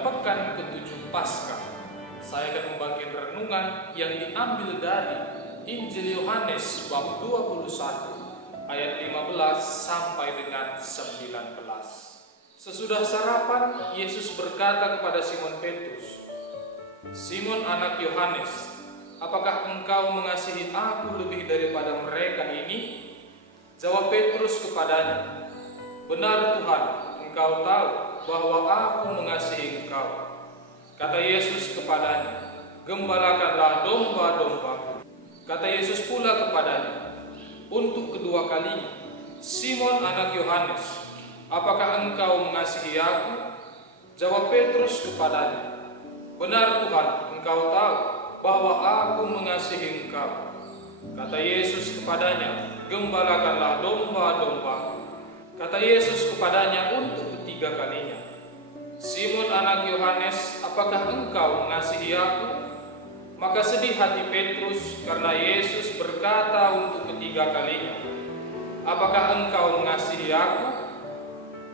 pada pekan ke-7 Paskah. Saya akan membagikan renungan yang diambil dari Injil Yohanes bab 21 ayat 15 sampai dengan 19. Sesudah sarapan, Yesus berkata kepada Simon Petrus, "Simon anak Yohanes, apakah engkau mengasihi aku lebih daripada mereka ini?" Jawab Petrus kepadanya, "Benar Tuhan, engkau tahu bahwa aku mengasihi engkau." Kata Yesus kepadanya, "Gembalakanlah domba-dombaku." Kata Yesus pula kepadanya, untuk kedua kalinya, "Simon anak Yohanes, apakah engkau mengasihi aku?" Jawab Petrus kepadanya, "Benar Tuhan, engkau tahu bahwa aku mengasihi engkau." Kata Yesus kepadanya, "Gembalakanlah domba-dombaku." Kata Yesus kepadanya untuk ketiga kalinya, "Simon anak Yohanes, apakah engkau mengasihi aku?" Maka sedih hati Petrus karena Yesus berkata untuk ketiga kalinya, "Apakah engkau mengasihi aku?"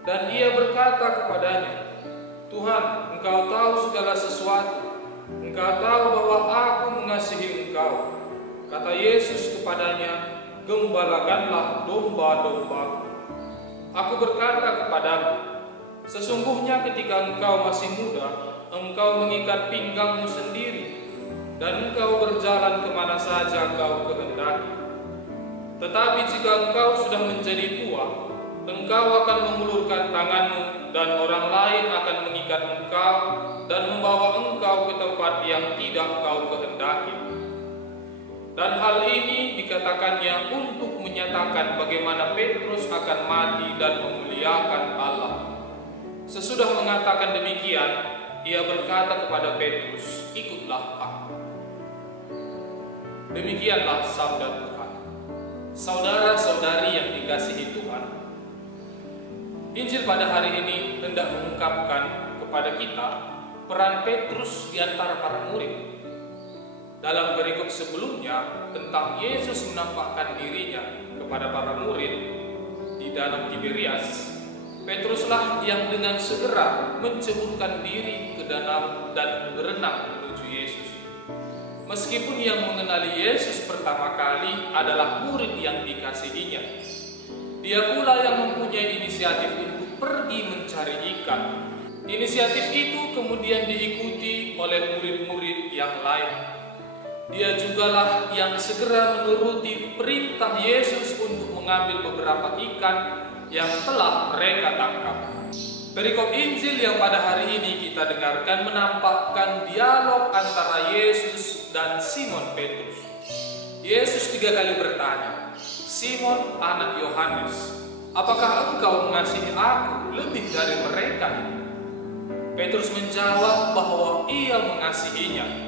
Dan ia berkata kepadanya, "Tuhan, engkau tahu segala sesuatu. Engkau tahu bahwa aku mengasihi engkau." Kata Yesus kepadanya, "Gembalakanlah domba-dombaku. Aku berkata kepadamu, sesungguhnya ketika engkau masih muda, engkau mengikat pinggangmu sendiri, dan engkau berjalan kemana saja engkau kehendaki. Tetapi jika engkau sudah menjadi tua, engkau akan mengulurkan tanganmu, dan orang lain akan mengikat engkau dan membawa engkau ke tempat yang tidak engkau kehendaki." Dan hal ini dikatakannya untuk menyatakan bagaimana Petrus akan mati dan memuliakan Allah. Sesudah mengatakan demikian, ia berkata kepada Petrus, "Ikutlah aku." Demikianlah sabda Tuhan. Saudara-saudari yang dikasihi Tuhan, Injil pada hari ini hendak mengungkapkan kepada kita peran Petrus di antara para murid. Dalam perikop sebelumnya tentang Yesus menampakkan dirinya kepada para murid di Danau Tiberias, Petruslah yang dengan segera menceburkan diri ke danau dan berenang menuju Yesus. Meskipun yang mengenali Yesus pertama kali adalah murid yang dikasihinya, dia pula yang mempunyai inisiatif untuk pergi mencari ikan. Inisiatif itu kemudian diikuti oleh murid-murid yang lain. Dia jugalah yang segera menuruti perintah Yesus untuk mengambil beberapa ikan yang telah mereka tangkap. Perikop Injil yang pada hari ini kita dengarkan menampakkan dialog antara Yesus dan Simon Petrus. Yesus 3 kali bertanya, "Simon anak Yohanes, apakah engkau mengasihi aku lebih dari mereka ini?" Petrus menjawab bahwa ia mengasihinya.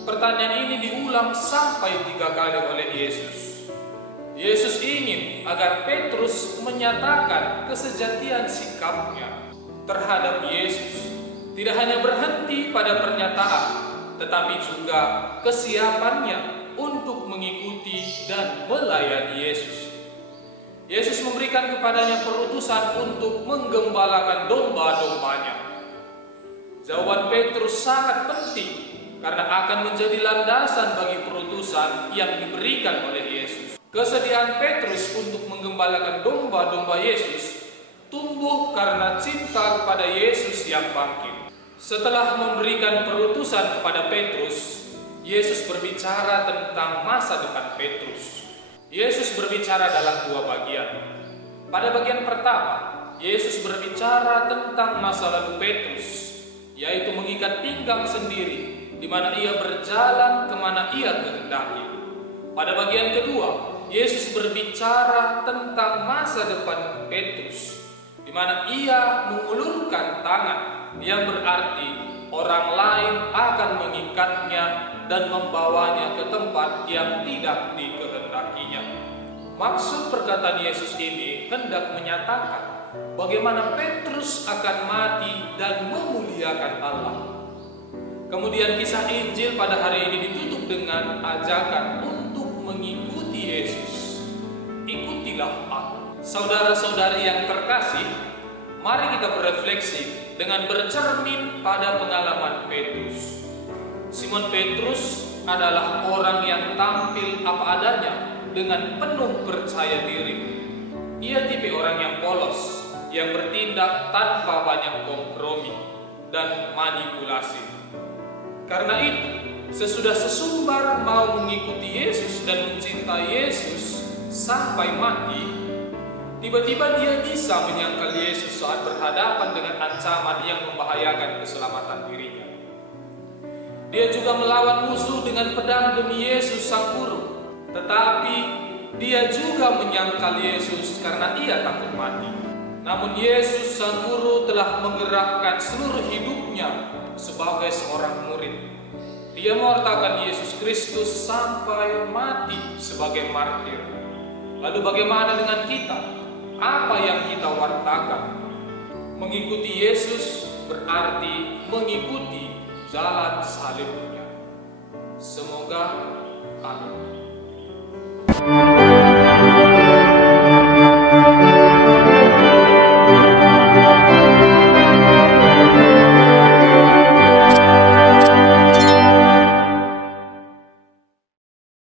Pertanyaan ini diulang sampai 3 kali oleh Yesus. Yesus ingin agar Petrus menyatakan kesejatian sikapnya terhadap Yesus. Tidak hanya berhenti pada pernyataan, tetapi juga kesiapannya untuk mengikuti dan melayani Yesus. Yesus memberikan kepadanya perutusan untuk menggembalakan domba-dombanya. Jawaban Petrus sangat penting karena akan menjadi landasan bagi perutusan yang diberikan oleh Yesus. Kesediaan Petrus untuk menggembalakan domba-domba Yesus tumbuh karena cinta kepada Yesus yang bangkit. Setelah memberikan perutusan kepada Petrus, Yesus berbicara tentang masa depan Petrus. Yesus berbicara dalam 2 bagian. Pada bagian pertama, Yesus berbicara tentang masa lalu Petrus, yaitu mengikat pinggang sendiri, di mana ia berjalan kemana ia kehendaki. Pada bagian kedua, Yesus berbicara tentang masa depan Petrus, di mana ia mengulurkan tangan, yang berarti orang lain akan mengikatnya dan membawanya ke tempat yang tidak dikehendakinya. Maksud perkataan Yesus ini hendak menyatakan bagaimana Petrus akan mati dan memuliakan Allah. Kemudian kisah Injil pada hari ini ditutup dengan ajakan untuk mengikuti Yesus. Ikutilah aku. Saudara-saudari yang terkasih, Mari kita berefleksi dengan bercermin pada pengalaman Petrus. Simon Petrus adalah orang yang tampil apa adanya dengan penuh percaya diri. Ia tipe orang yang polos, yang bertindak tanpa banyak kompromi dan manipulasi. Karena itu, sesudah sesumbar mau mengikuti Yesus dan mencintai Yesus sampai mati, tiba-tiba dia bisa menyangkal Yesus saat berhadapan dengan ancaman yang membahayakan keselamatan dirinya. Dia juga melawan musuh dengan pedang demi Yesus Sang Guru, tetapi dia juga menyangkal Yesus karena ia takut mati. Namun Yesus Sang Guru telah menggerakkan seluruh hidupnya sebagai seorang murid. Dia mewartakan Yesus Kristus sampai mati sebagai martir. Lalu bagaimana dengan kita? Apa yang kita wartakan? Mengikuti Yesus berarti mengikuti jalan salibnya. Semoga